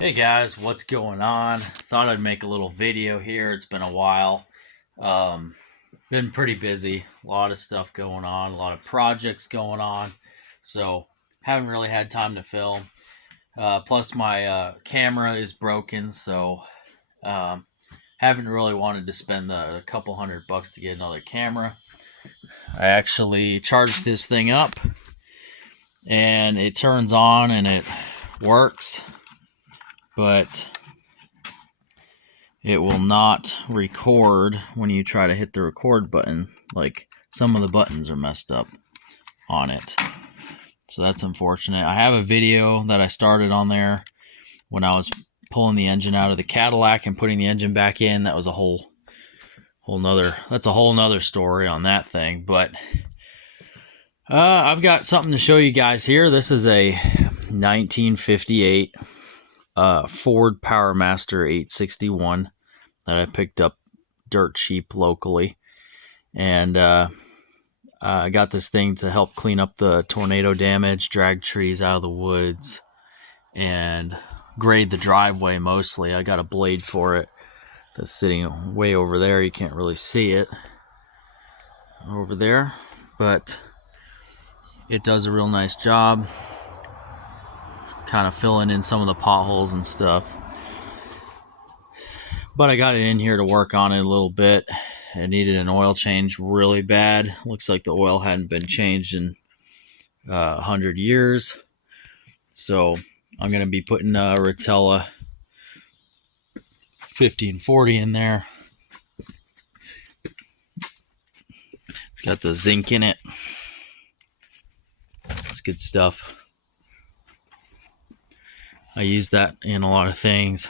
Hey guys, what's going on? Thought I'd make a little video here. It's been a while. Um, been pretty busy. A lot of stuff going on, a lot of projects going on. So haven't really had time to film. Plus my camera is broken, so um, haven't really wanted to spend the couple $100 to get another camera. I actually charged this thing up and it turns on and it works, but it will not record when you try to hit the record button. Like, some of the buttons are messed up on it, so that's unfortunate. I have a video that I started on there when I was pulling the engine out of the Cadillac and putting the engine back in. That was a whole nother story on that thing. But I've got something to show you guys here. This is a 1958 Ford PowerMaster 861 that I picked up dirt cheap locally, and I got this thing to help clean up the tornado damage, drag trees out of the woods, and grade the driveway mostly. I got a blade for it that's sitting way over there. You can't really see it over there, but it does a real nice job kind of filling in some of the potholes and stuff. But I got it in here to work on it a little bit. It needed an oil change really bad. Looks like the oil hadn't been changed in 100 years. So I'm going to be putting a Rotella 1540 in there. It's got the zinc in it. It's good stuff. I use that in a lot of things.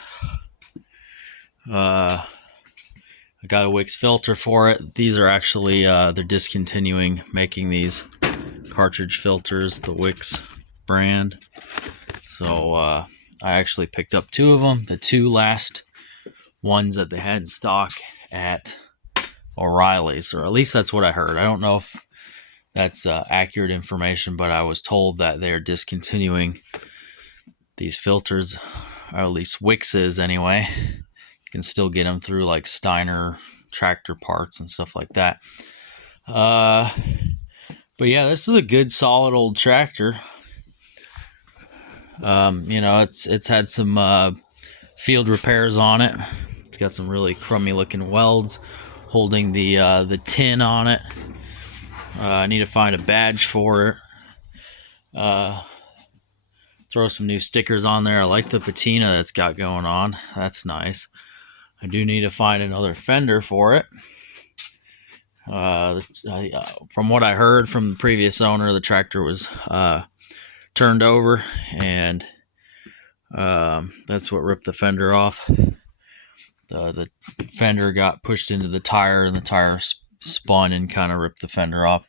I got a Wix filter for it. These are actually, they're discontinuing making these cartridge filters, the Wix brand. So I actually picked up two of them, the two last ones that they had in stock at O'Reilly's, or at least that's what I heard. I don't know if that's accurate information, but I was told that they're discontinuing these filters, or at least Wix's anyway. You can still get them through like Steiner tractor parts and stuff like that. But yeah, this is a good solid old tractor. It's had some field repairs on it. It's got some really crummy looking welds holding the tin on it. I need to find a badge for it. Throw some new stickers on there. I like the patina that's got going on. That's nice. I do need to find another fender for it. From what I heard from the previous owner, the tractor was turned over, and that's what ripped the fender off. The fender got pushed into the tire, and the tire spun and kind of ripped the fender off.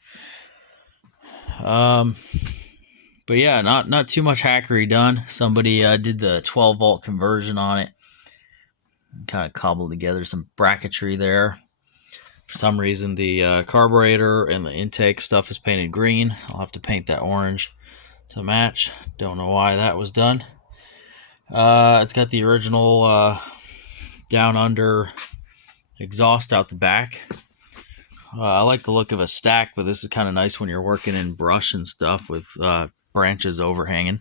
But yeah, not too much hackery done. Somebody did the 12-volt conversion on it. Kind of cobbled together some bracketry there. For some reason, the carburetor and the intake stuff is painted green. I'll have to paint that orange to match. Don't know why that was done. It's got the original down under exhaust out the back. I like the look of a stack, but this is kind of nice when you're working in brush and stuff with branches overhanging.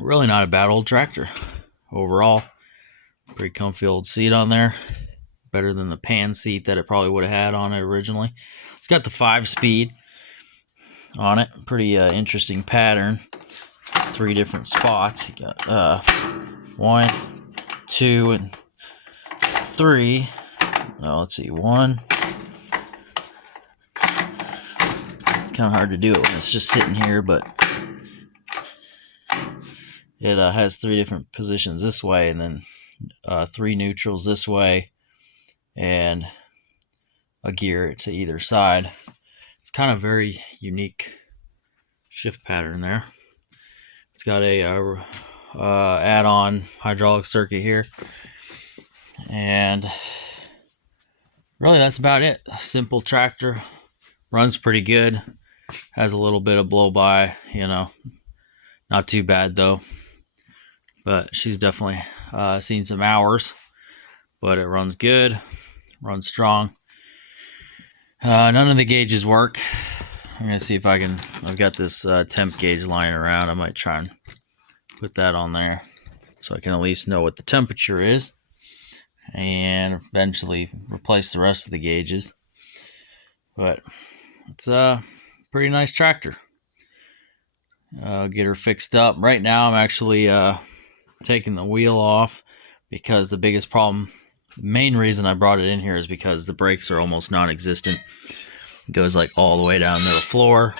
Really not a bad old tractor overall. Pretty comfy old seat on there. Better than the pan seat that it probably would have had on it originally. It's got the 5-speed on it. Pretty interesting pattern. 3 different spots. You got 1, 2, and 3. Well, let's see. 1. It's kind of hard to do it when it's just sitting here, but it has 3 different positions this way, and then 3 neutrals this way, and a gear to either side. It's kind of very unique shift pattern there. It's got a add-on hydraulic circuit here, and really that's about it. Simple tractor, runs pretty good, has a little bit of blow by, Not too bad though, but she's definitely seen some hours. But it runs good, runs strong. None of the gauges work. I'm gonna see if I can. I've got this temp gauge lying around. I might try and put that on there so I can at least know what the temperature is, and eventually replace the rest of the gauges. But it's a pretty nice tractor. Get her fixed up. Right now I'm actually taking the wheel off because the biggest problem, the main reason I brought it in here is because the brakes are almost non-existent. It goes like all the way down to the floor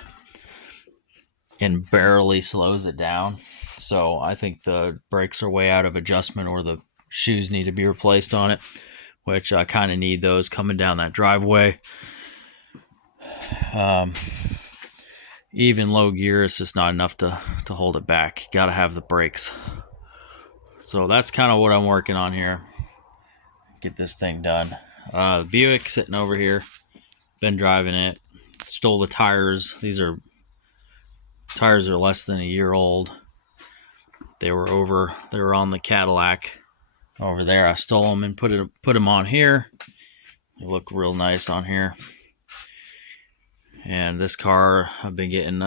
and barely slows it down. So I think the brakes are way out of adjustment, or the shoes need to be replaced on it, which I kind of need those coming down that driveway. Even low gear is just not enough to hold it back. You gotta have the brakes. So that's kind of what I'm working on here. Get this thing done. The Buick sitting over here. Been driving it. Stole the tires. Tires are less than a year old. They were on the Cadillac over there. I stole them and put them on here. They look real nice on here. And this car, I've been getting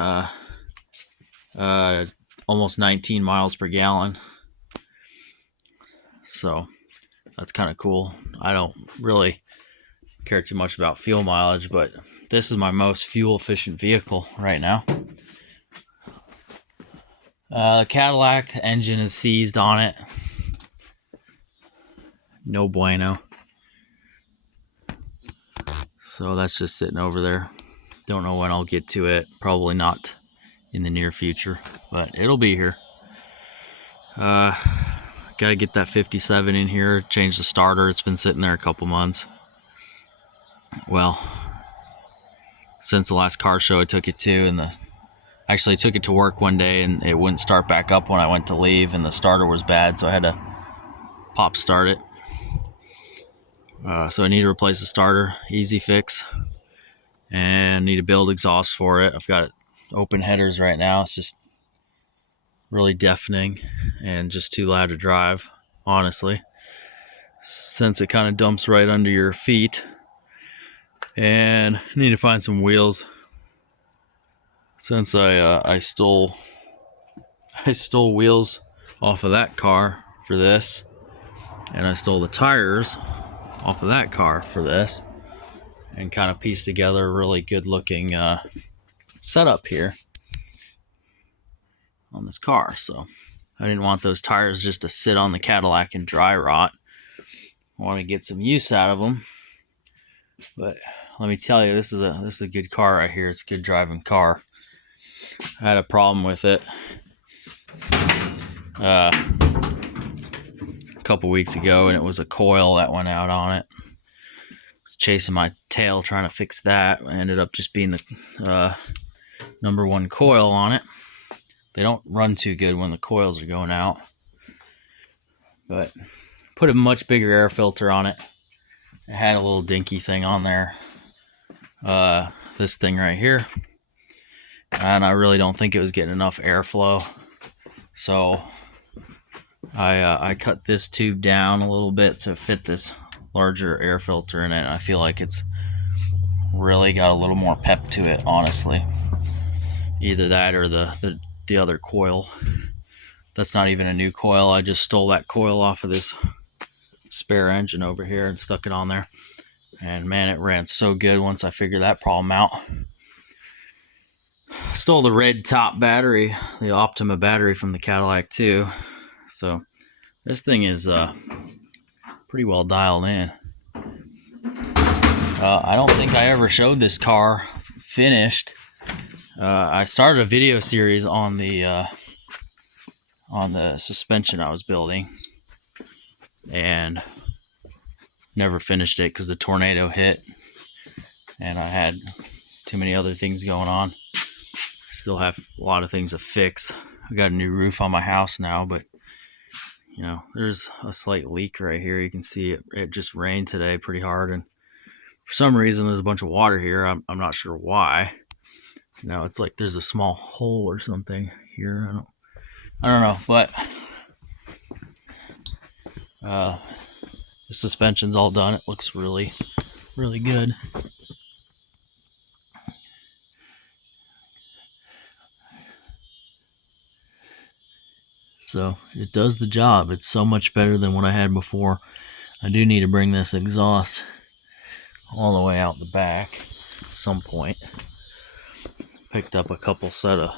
almost 19 miles per gallon. So that's kind of cool. I don't really care too much about fuel mileage, but this is my most fuel efficient vehicle right now. Cadillac, the engine is seized on it. No bueno. So that's just sitting over there. Don't know when I'll get to it. Probably not in the near future, but it'll be here. Gotta get that 57 in here, change the starter. It's been sitting there a couple months. Well, since the last car show I took it to, and actually took it to work one day and it wouldn't start back up when I went to leave, and the starter was bad, so I had to pop start it. So I need to replace the starter, easy fix, and need to build exhaust for it. I've got open headers right now. It's just really deafening and just too loud to drive, honestly, since it kind of dumps right under your feet. And I need to find some wheels, since I stole wheels off of that car for this, and I stole the tires off of that car for this, and kind of pieced together a really good looking setup here on this car. So I didn't want those tires just to sit on the Cadillac and dry rot. I want to get some use out of them. But let me tell you, this is a good car right here. It's a good driving car. I had a problem with it a couple weeks ago, and it was a coil that went out on it. Chasing my tail trying to fix that. I ended up just being the number one coil on it. They don't run too good when the coils are going out, but put a much bigger air filter on it. It had a little dinky thing on there, this thing right here, and I really don't think it was getting enough airflow, so I cut this tube down a little bit to fit this larger air filter in it. I feel like it's really got a little more pep to it, honestly. Either that or the other coil. That's not even a new coil. I just stole that coil off of this spare engine over here and stuck it on there, and man, it ran so good once I figured that problem out. Stole the red top battery, the Optima battery from the Cadillac too. So this thing is pretty well dialed in. I don't think I ever showed this car finished. I started a video series on the suspension I was building, and never finished it because the tornado hit, and I had too many other things going on. Still have a lot of things to fix. I got a new roof on my house now, but you know, there's a slight leak right here. You can see it just rained today pretty hard, and for some reason there's a bunch of water here. I'm not sure why. You know, it's like there's a small hole or something here. I don't know, but the suspension's all done. It looks really, really good. So it does the job. It's so much better than what I had before. I do need to bring this exhaust all the way out the back at some point. Picked up a couple set of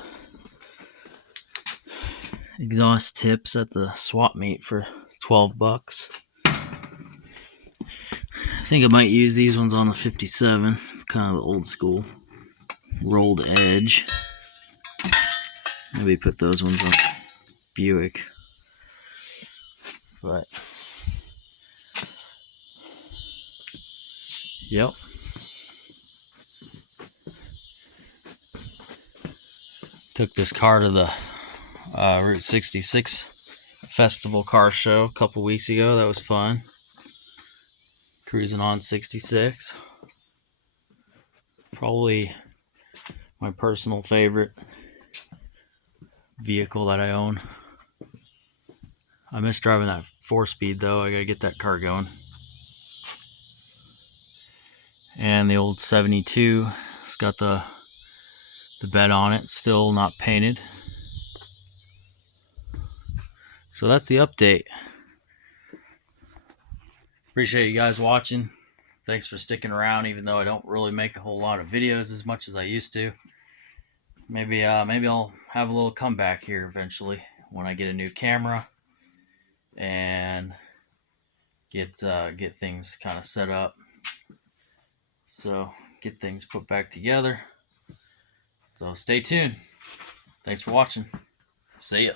exhaust tips at the swap meet for $12. I think I might use these ones on the 57, kind of the old school rolled edge. Maybe put those ones on Buick. But yep. Took this car to the Route 66 Festival Car Show a couple weeks ago. That was fun. Cruising on 66. Probably my personal favorite vehicle that I own. I miss driving that 4-speed though. I gotta get that car going. And the old 72. It's got the bed on it, still not painted. So that's the update. Appreciate you guys watching. Thanks for sticking around, even though I don't really make a whole lot of videos as much as I used to. Maybe I'll have a little comeback here eventually when I get a new camera and get things kind of set up. So get things put back together. So stay tuned. Thanks for watching. See ya.